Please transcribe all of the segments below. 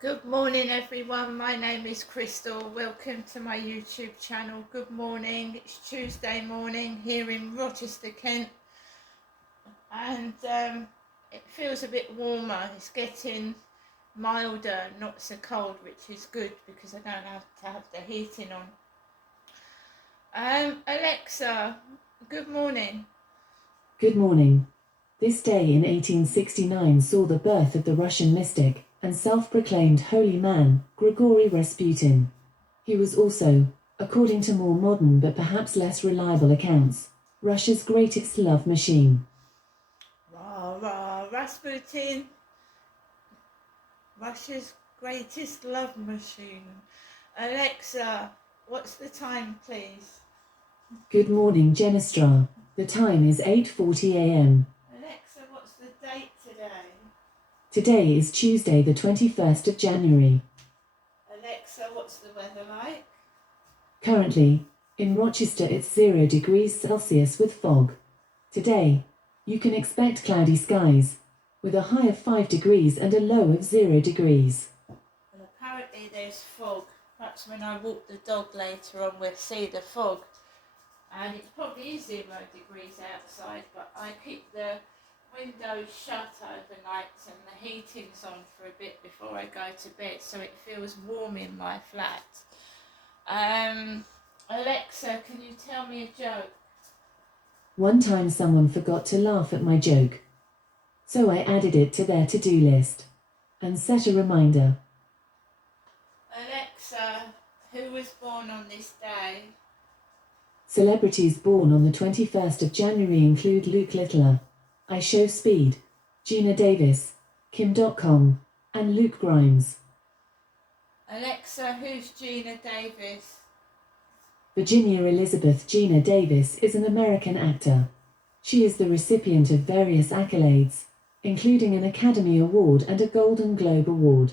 Good morning everyone, my name is Crystal. Welcome to my YouTube channel. Good morning, it's Tuesday morning here in Rochester, Kent, and it feels a bit warmer. It's getting milder, not so cold, which is good because I don't have to have the heating on. Alexa, good morning. Good morning. This day in 1869 saw the birth of the Russian mystic and self-proclaimed holy man, Grigory Rasputin. He was also, according to more modern but perhaps less reliable accounts, Russia's greatest love machine. Rah, rah, Rasputin, Russia's greatest love machine. Alexa, what's the time, please? Good morning, Genestra. The time is 8:40 a.m. Alexa, what's the date today? Today is Tuesday, the 21st of January. Alexa, what's the weather like? Currently, in Rochester it's 0 degrees Celsius with fog. Today, you can expect cloudy skies, with a high of 5 degrees and a low of 0 degrees. Well, apparently there's fog. Perhaps when I walk the dog later on we'll see the fog. And it probably is 0 degrees outside, but I keep the windows shut overnight and the heating's on for a bit before I go to bed, so it feels warm in my flat. Alexa, can you tell me a joke? One time someone forgot to laugh at my joke. So I added it to their to-do list and set a reminder. Alexa, who was born on this day? Celebrities born on the 21st of January include Luke Littler, I Show Speed, Gina Davis, Kim Dotcom, and Luke Grimes. Alexa, who's Gina Davis? Virginia Elizabeth Gina Davis is an American actor. She is the recipient of various accolades, including an Academy Award and a Golden Globe Award.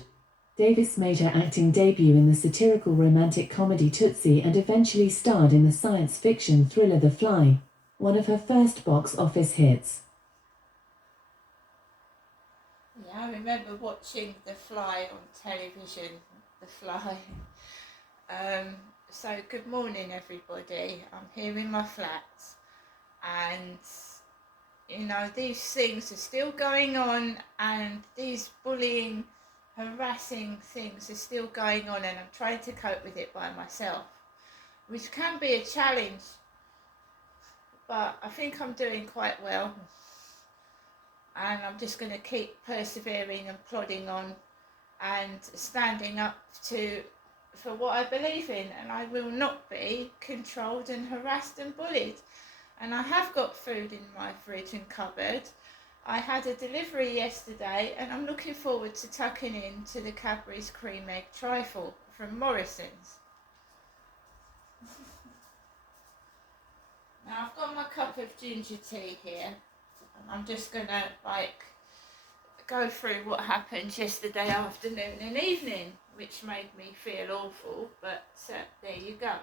Davis made her acting debut in the satirical romantic comedy Tootsie and eventually starred in the science fiction thriller The Fly, one of her first box office hits. Yeah, I remember watching The Fly on television. The Fly. So good morning everybody. I'm here in my flat and these things are still going on and these bullying, harassing things are still going on, and I'm trying to cope with it by myself, which can be a challenge, but I think I'm doing quite well, and I'm just going to keep persevering and plodding on and standing up for what I believe in, and I will not be controlled and harassed and bullied. And I have got food in my fridge and cupboard. I had a delivery yesterday and I'm looking forward to tucking into the Cadbury's Cream Egg Trifle from Morrison's. Now I've got my cup of ginger tea here and I'm just going to go through what happened yesterday afternoon and evening, which made me feel awful, but there you go.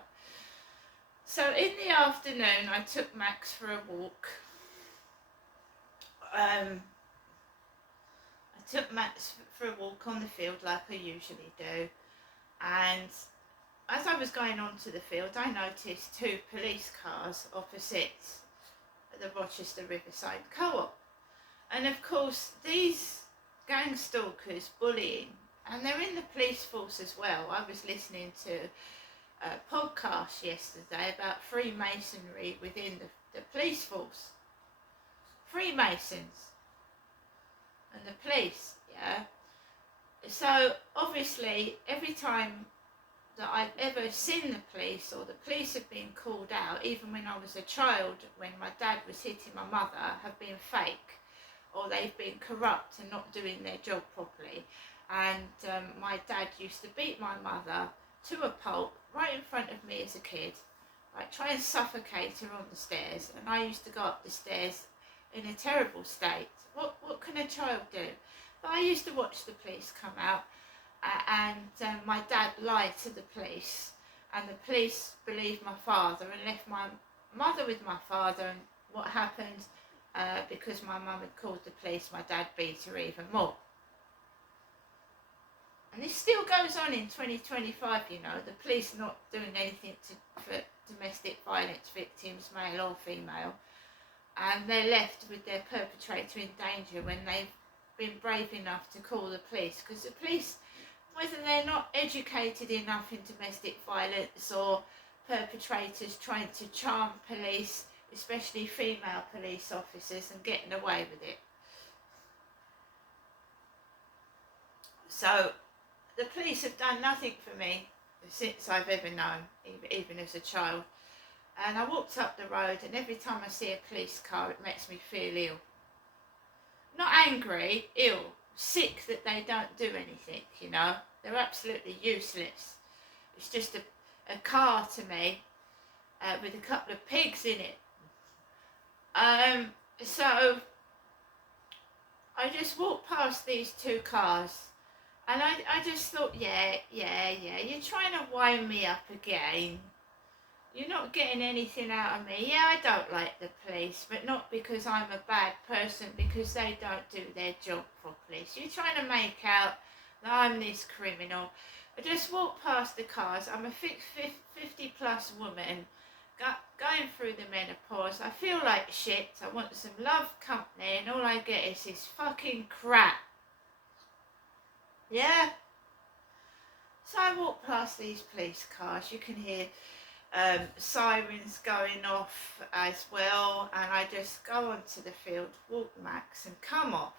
So in the afternoon I took Max for a walk. I took Max for a walk on the field like I usually do, and as I was going onto the field I noticed two police cars opposite the Rochester Riverside Co-op, and of course these gang stalkers bullying, and they're in the police force as well. I was listening to a podcast yesterday about Freemasonry within the police force. Freemasons and the police, yeah. So obviously every time that I've ever seen the police or the police have been called out, even when I was a child, when my dad was hitting my mother, have been fake, or they've been corrupt and not doing their job properly. And my dad used to beat my mother to a pulp right in front of me as a kid, like try and suffocate her on the stairs, and I used to go up the stairs in a terrible state. What can a child do? But I used to watch the police come out, and my dad lied to the police, and the police believed my father and left my mother with my father. And what happened, because my mum had called the police, my dad beat her even more. And this still goes on in 2025, you know, the police not doing anything for domestic violence victims, male or female. And they're left with their perpetrator in danger when they've been brave enough to call the police. Because the police, whether they're not educated enough in domestic violence or perpetrators trying to charm police, especially female police officers, and getting away with it. So the police have done nothing for me since I've ever known, even as a child. And I walked up the road, and every time I see a police car, it makes me feel ill. Not angry, ill, sick that they don't do anything, you know. They're absolutely useless. It's just a car to me with a couple of pigs in it. So I just walked past these two cars, and I just thought, yeah, you're trying to wind me up again. You're not getting anything out of me. Yeah, I don't like the police, but not because I'm a bad person, because they don't do their job properly. So you're trying to make out that I'm this criminal. I just walked past the cars. I'm a 50 plus woman going through the menopause. I feel like shit. I want some love, company, and all I get is this fucking crap. Yeah? So I walk past these police cars. You can hear sirens going off as well, and I just go onto the field, walk max, and come off.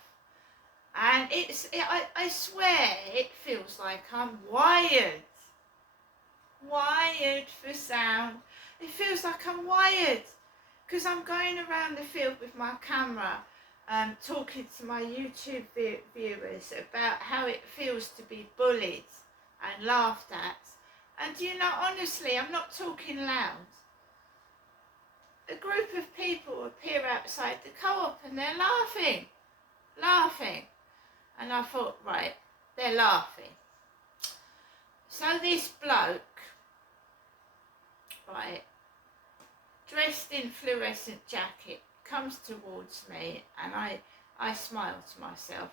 And I swear it feels like I'm wired for sound. It feels like I'm wired because I'm going around the field with my camera, talking to my YouTube viewers about how it feels to be bullied and laughed at. And you know, honestly, I'm not talking loud. A group of people appear outside the co-op and they're laughing. And I thought, right, they're laughing. So this bloke, right, dressed in fluorescent jacket, comes towards me, and I smile to myself.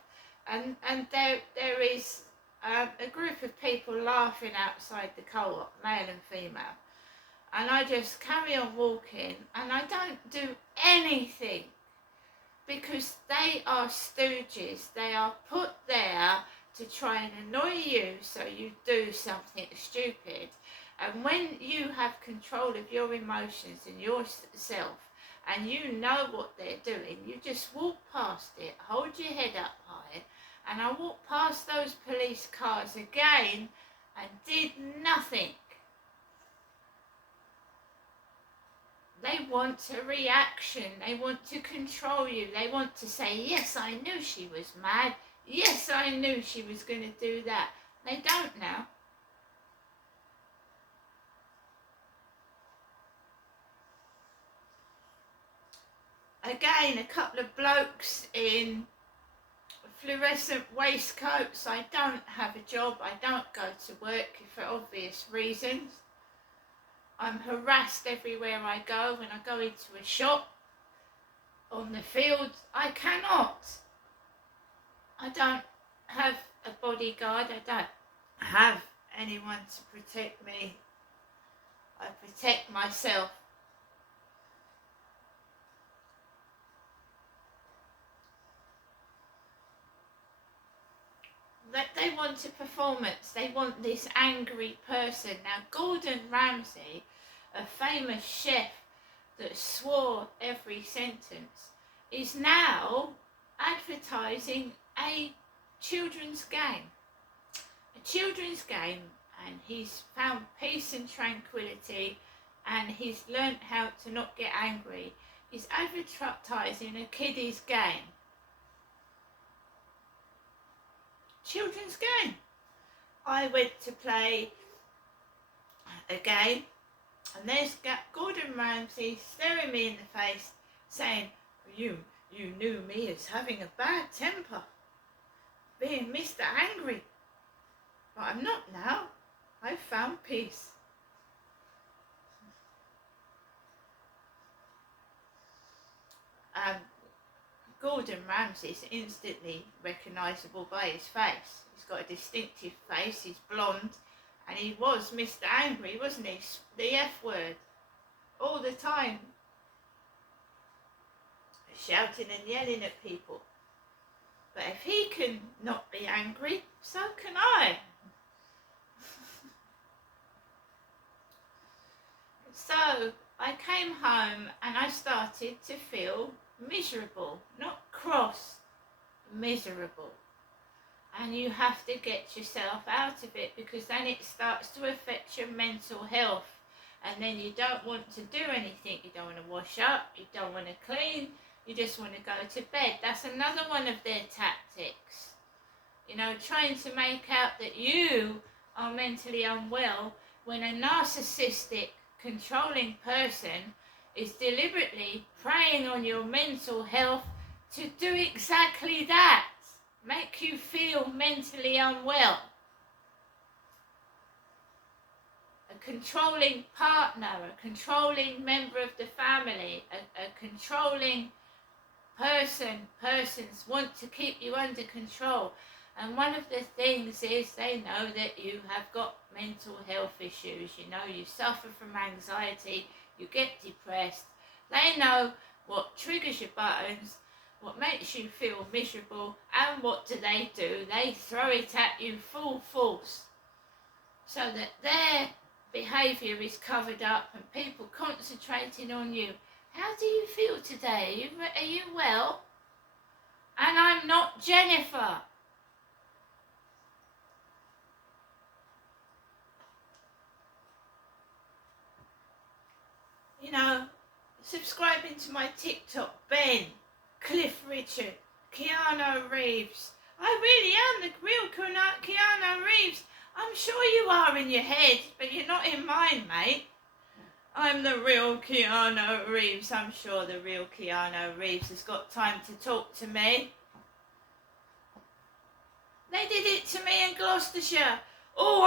And there is a group of people laughing outside the co-op, male and female. And I just carry on walking, and I don't do anything because they are stooges. They are put there to try and annoy you so you do something stupid. And when you have control of your emotions and yourself, and you know what they're doing, you just walk past it, hold your head up high. And I walked past those police cars again and did nothing. They want a reaction. They want to control you. They want to say, yes, I knew she was mad. Yes, I knew she was going to do that. They don't now. Again, a couple of blokes in fluorescent waistcoats. I don't have a job. I don't go to work for obvious reasons. I'm harassed everywhere I go. When I go into a shop, on the field, I cannot. I don't have a bodyguard. I don't have anyone to protect me. I protect myself. That they want a performance. They want this angry person. Now, Gordon Ramsay, a famous chef that swore every sentence, is now advertising a children's game. A children's game, and he's found peace and tranquility, and he's learnt how to not get angry. He's advertising a kiddies game. Children's game. I went to play a game, and there's Gordon Ramsay staring me in the face, saying, you knew me as having a bad temper, being Mr. Angry, but I'm not now. I've found peace. Gordon Ramsay's instantly recognisable by his face. He's got a distinctive face, he's blonde, and he was Mr. Angry, wasn't he? The F word. All the time. Shouting and yelling at people. But if he can not be angry, so can I. So I came home and I started to feel miserable, not cross, miserable. And you have to get yourself out of it, because then it starts to affect your mental health, and then you don't want to do anything. You don't want to wash up, you don't want to clean, you just want to go to bed. That's another one of their tactics, you know, trying to make out that you are mentally unwell when a narcissistic, controlling person is deliberately preying on your mental health to do exactly that. Make you feel mentally unwell. A controlling partner, a controlling member of the family, a controlling persons want to keep you under control. And one of the things is they know that you have got mental health issues. You know, you suffer from anxiety, you get depressed. They know what triggers your buttons, what makes you feel miserable, and what do? They throw it at you full force, so that their behaviour is covered up and people concentrating on you. How do you feel today? Are you well? And I'm not Jennifer. You know, subscribing to my TikTok, Ben, Cliff Richard, Keanu Reeves. I really am the real Keanu Reeves. I'm sure you are in your head, but you're not in mine, mate. I'm the real Keanu Reeves. I'm sure the real Keanu Reeves has got time to talk to me. They did it to me in Gloucestershire. Oh,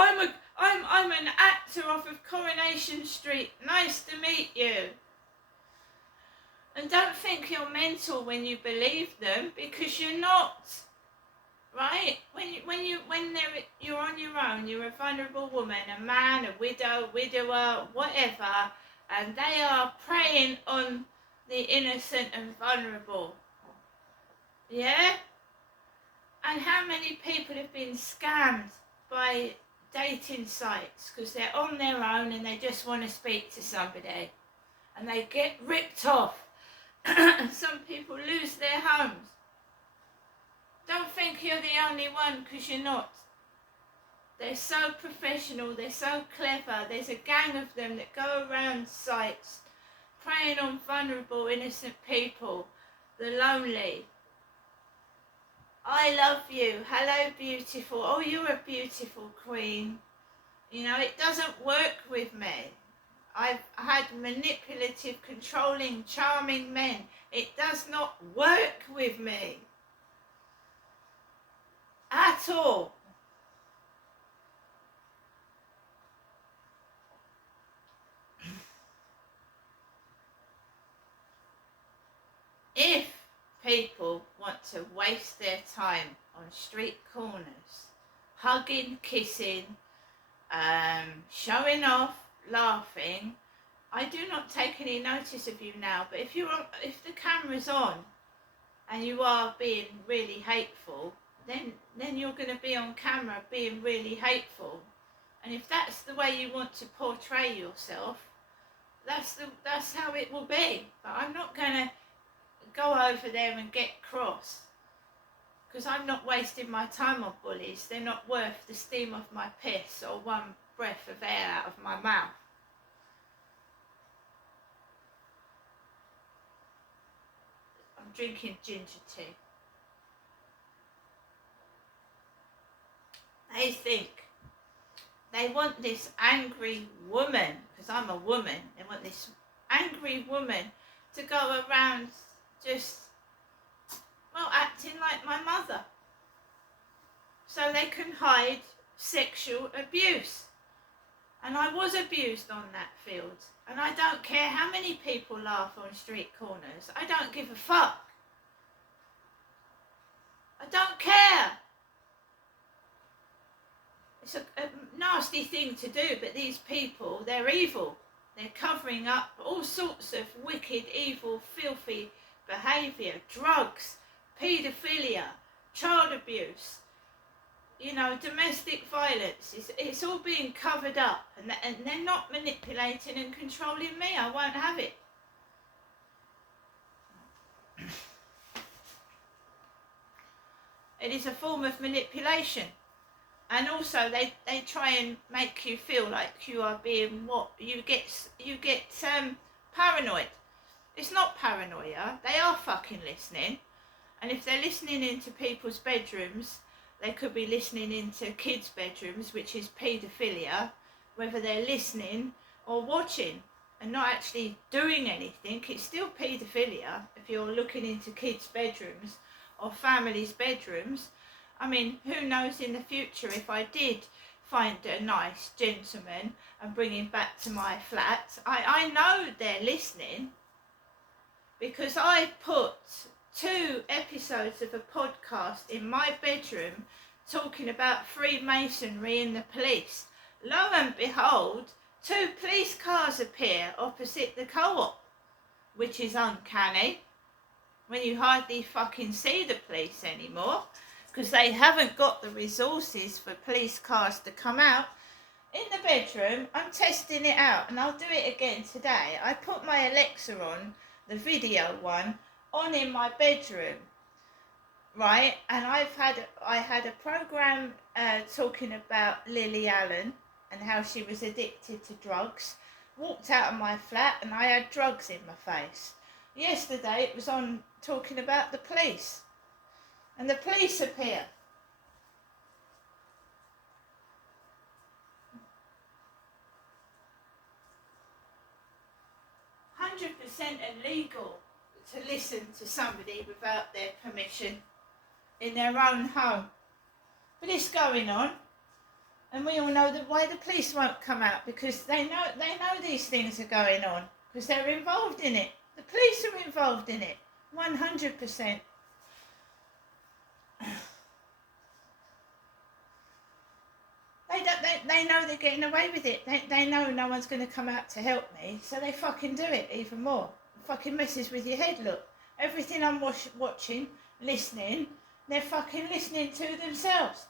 I'm an actor off of Coronation Street. Nice to meet you. And don't think you're mental when you believe them, because you're not. Right? You're on your own, you're a vulnerable woman, a man, a widow, widower, whatever, and they are preying on the innocent and vulnerable. Yeah? And how many people have been scammed by dating sites because they're on their own and they just want to speak to somebody, and they get ripped off. Some people lose their homes. Don't think you're the only one, because you're not. They're so professional, they're so clever. There's a gang of them that go around sites preying on vulnerable, innocent people, the lonely. I love you. Hello, beautiful. Oh, you're a beautiful queen. You know, it doesn't work with me. I've had manipulative, controlling, charming men. It does not work with me. At all. If people want to waste their time on street corners, hugging, kissing, showing off, laughing, I do not take any notice of you now. But if the camera's on and you are being really hateful, then you're going to be on camera being really hateful. And if that's the way you want to portray yourself, that's how it will be. But I'm not going to go over there and get cross, because I'm not wasting my time on bullies. They're not worth the steam of my piss or one breath of air out of my mouth. I'm drinking ginger tea. They think they want this angry woman, because I'm a woman, they want this angry woman to go around just, well, acting like my mother, so they can hide sexual abuse. And I was abused on that field, and I don't care how many people laugh on street corners. I don't give a fuck. I don't care. It's a nasty thing to do, but these people, they're evil. They're covering up all sorts of wicked, evil, filthy behaviour, drugs, paedophilia, child abuse, domestic violence. It's all being covered up, and they're not manipulating and controlling me. I won't have it. It is a form of manipulation. And also they try and make you feel like you are being you get paranoid. It's not paranoia. They are fucking listening. And if they're listening into people's bedrooms, they could be listening into kids' bedrooms, which is paedophilia, whether they're listening or watching and not actually doing anything. It's still paedophilia if you're looking into kids' bedrooms or families' bedrooms. I mean, who knows in the future if I did find a nice gentleman and bring him back to my flat. I know they're listening because I put 2 episodes of a podcast in my bedroom talking about Freemasonry and the police. Lo and behold, 2 police cars appear opposite the co-op, which is uncanny when you hardly fucking see the police anymore, because they haven't got the resources for police cars to come out. In the bedroom, I'm testing it out, and I'll do it again today. I put my Alexa on, the video one, on in my bedroom, right? And I had a program talking about Lily Allen and how she was addicted to drugs. Walked out of my flat and I had drugs in my face. Yesterday it was on talking about the police. And the police appear. %100% illegal to listen to somebody without their permission in their own home. But it's going on. And we all know that why the police won't come out, because they know these things are going on, because they're involved in it. The police are involved in it, 100%. They know they're getting away with it. They know no one's going to come out to help me, so they fucking do it even more. It fucking messes with your head, look. Everything I'm watching, listening, they're fucking listening to themselves.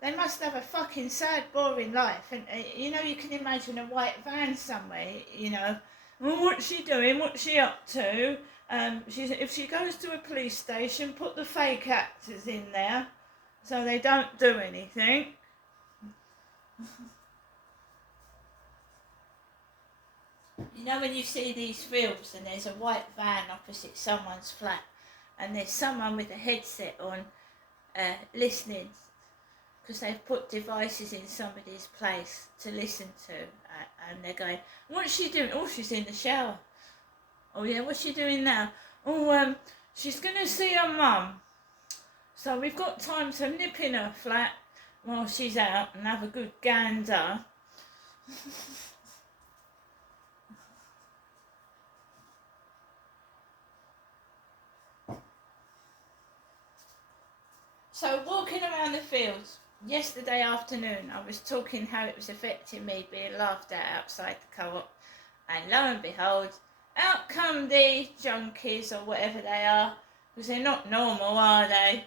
They must have a fucking sad, boring life. And, you can imagine a white van somewhere, Well, what's she doing? What's she up to? If she goes to a police station, put the fake actors in there so they don't do anything. When you see these films and there's a white van opposite someone's flat and there's someone with a headset on listening, because they've put devices in somebody's place to listen to, and they're going, what's she doing? Oh, she's in the shower. Oh yeah, what's she doing now? Oh, she's going to see her mum. So we've got time to nip in her flat while she's out and have a good gander. So walking around the fields, yesterday afternoon I was talking how it was affecting me being laughed at outside the co-op, and lo and behold, out come the junkies or whatever they are, because they're not normal, are they?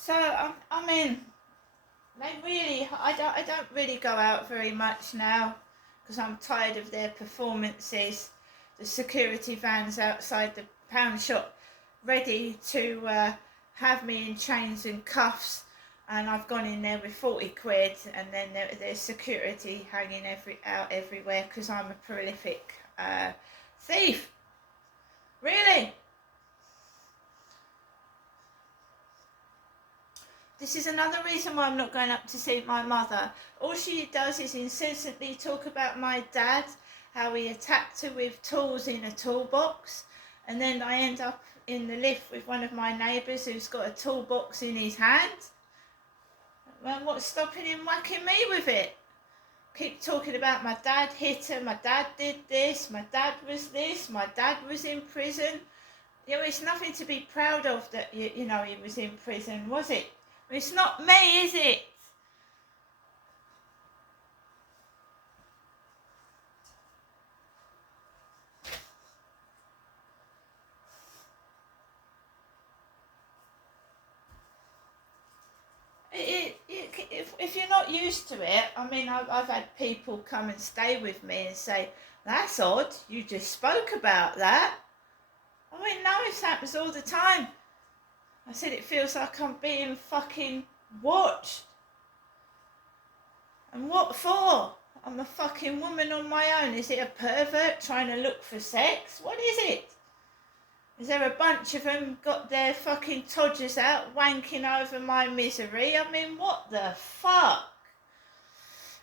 So I don't really go out very much now, because I'm tired of their performances. The security vans outside the pound shop ready to have me in chains and cuffs, and I've gone in there with 40 quid, and then there's security hanging out everywhere because I'm a prolific thief. Really? This is another reason why I'm not going up to see my mother. All she does is incessantly talk about my dad, how he attacked her with tools in a toolbox, and then I end up in the lift with one of my neighbours who's got a toolbox in his hand. Well, what's stopping him whacking me with it? Keep talking about my dad hit her, my dad did this, my dad was this, my dad was in prison. You know, it's nothing to be proud of that, you know, he was in prison, was it? It's not me, is it? If you're not used to it, I mean, I've had people come and stay with me and say, that's odd, you just spoke about that. I mean, no, it happens all the time. I said, it feels like I'm being fucking watched. And what for? I'm a fucking woman on my own. Is it a pervert trying to look for sex? What is it? Is there a bunch of them got their fucking todgers out wanking over my misery? I mean, what the fuck?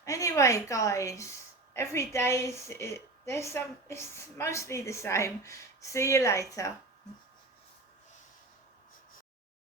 Anyway, guys, every day it's mostly the same. See you later.